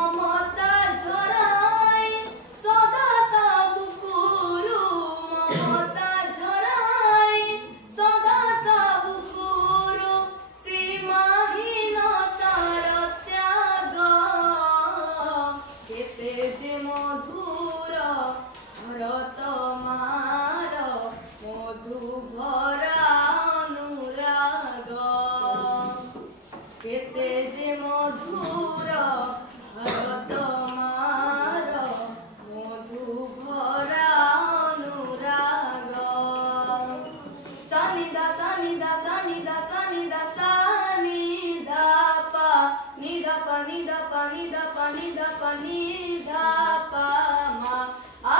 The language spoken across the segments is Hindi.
মমতা ঝরাই সদা তা বুকুরু মমতা ঝরাই সদা তা বুকুরু সীমাহীন তার ত্যাগ কেতে যে মধুর ভরত মার মধু ভরা অনুরাগ কেতে যে মধুর ভরত মার মধু ভরা অনুরাগ সানিদা সানিদা সানিদা সানিদা সানিদা পা নিদা পা নিদা পা নিদা পা নিদা পা নিদা পা মা আ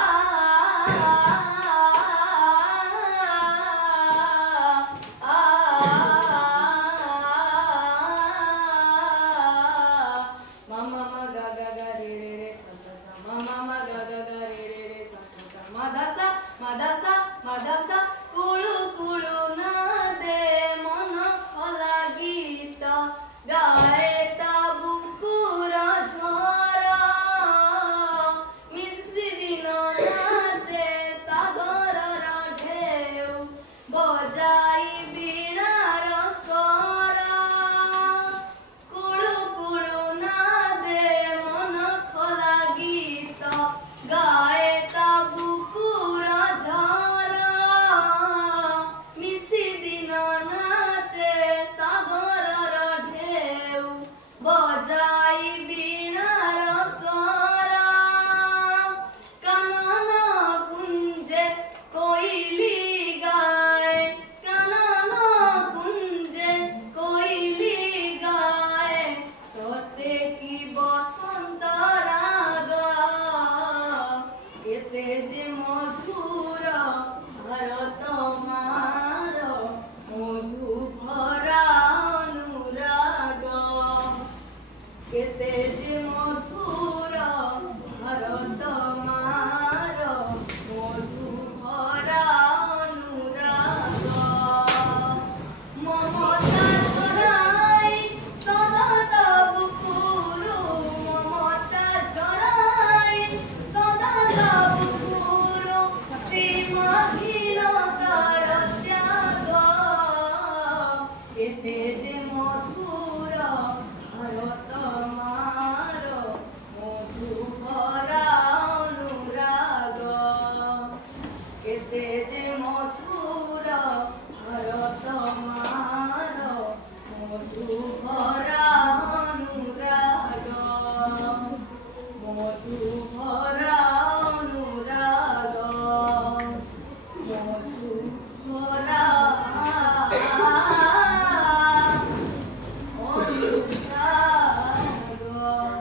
mama ma ga ga ga re re re sa sa sa mama ma ga ga ga re re re sa sa sa ma da sa ma da sa ma da sa kulu kulu na de mon khala git gae ta bukur jhara misi din nache sagar ra ढेउ बजाई बीणार स्वरा कुळु कुळु ना दे मन खोला गीत गाए ता बुकुर झरा मिसी दिन नाचे सागर र ढेउ बजाई बीणार स्वरा कानन कुंजे कोइली गाए कानन कुंजे कोइली गाए सोते की बसन